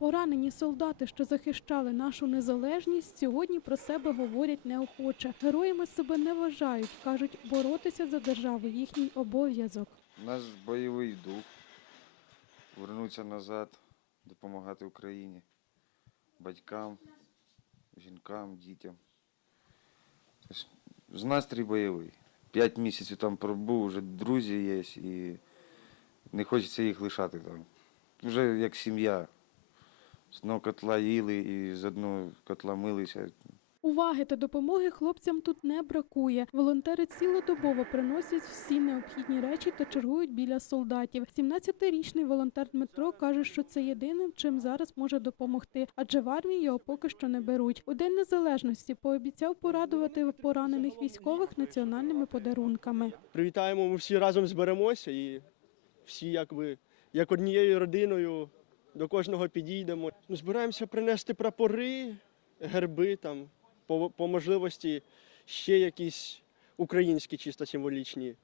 Поранені солдати, що захищали нашу незалежність, сьогодні про себе говорять неохоче. Героями себе не вважають, кажуть, боротися за державу їхній обов'язок. У нас бойовий дух. Вернутися назад, допомагати Україні, батькам, жінкам, дітям. З настрій бойовий. П'ять місяців там пробув, вже друзі є і не хочеться їх лишати там. Вже як сім'я. З одного котла їли і з одного котла милися. Уваги та допомоги хлопцям тут не бракує. Волонтери цілодобово приносять всі необхідні речі та чергують біля солдатів. 17-річний волонтер Дмитро каже, що це єдиним, чим зараз може допомогти, адже в армії його поки що не беруть. У день незалежності пообіцяв порадувати поранених військових національними подарунками. Привітаємо, ми всі разом зберемося і всі якби як однією родиною до кожного підійдемо. Ми Збираємося принести прапори, герби там, по, по можливості ще якісь українські чисто символічні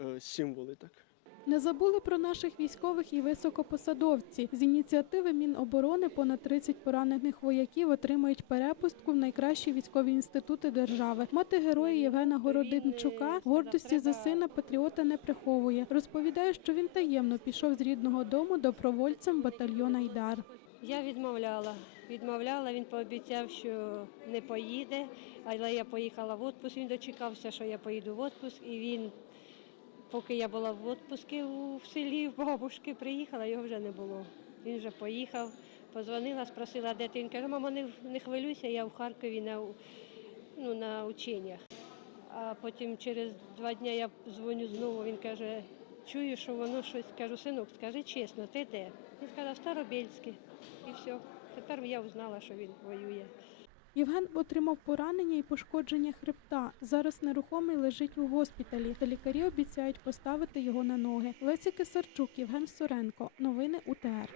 е, символи. Так. Не забули про наших військових і високопосадовці. З ініціативи Міноборони понад 30 поранених вояків отримають перепустку в найкращі військові інститути держави. Мати героя Євгена Городинчука гордості за сина патріота не приховує. Розповідає, що він таємно пішов з рідного дому добровольцем батальйона Айдар. Я відмовляла. Відмовляла, він пообіцяв, що не поїде, але я поїхала в відпуск, він дочекався, що я поїду в відпуск, і він, поки я була в відпуску в селі, в бабушки, приїхала, його вже не було. Він вже поїхав, позвонила, спросила, де ти. Він каже, мама, не, не хвилюйся, я в Харкові на, ну, на ученнях. А потім через два дні я дзвоню знову, він каже, чую, що воно щось. Кажу, синок, скажи чесно, ти де? Він сказав, Старобільське. І все. Тепер я узнала, що він воює. Євген отримав поранення і пошкодження хребта. Зараз нерухомий лежить у госпіталі, та лікарі обіцяють поставити його на ноги. Лесі Кисарчук, Євген Соренко. Новини УТР.